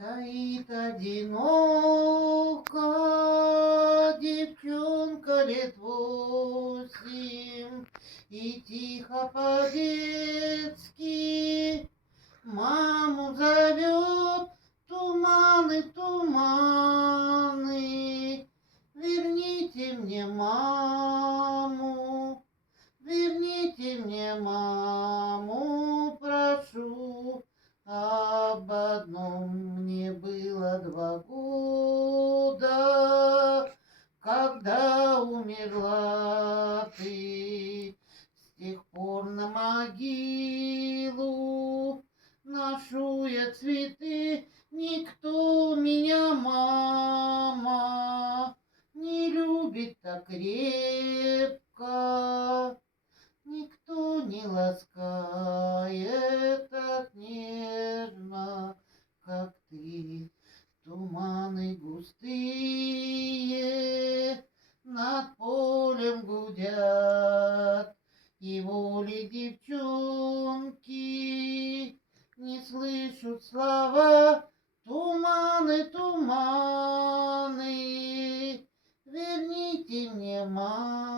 Стоит одиноко девчонка лет 8 и тихо по-детски маму зовет. Туманы, туманы, верните мне маму, верните мне маму, прошу. Об одном мне было 2 года, когда умерла ты. С тех пор на могилу ношу я цветы. Никто меня, мама, не любит так крепко, никто не ласкает так нежно, как ты. Туманы густые над полем гудят, и воли девчонки не слышат слова. Туманы, туманы, верните мне маму.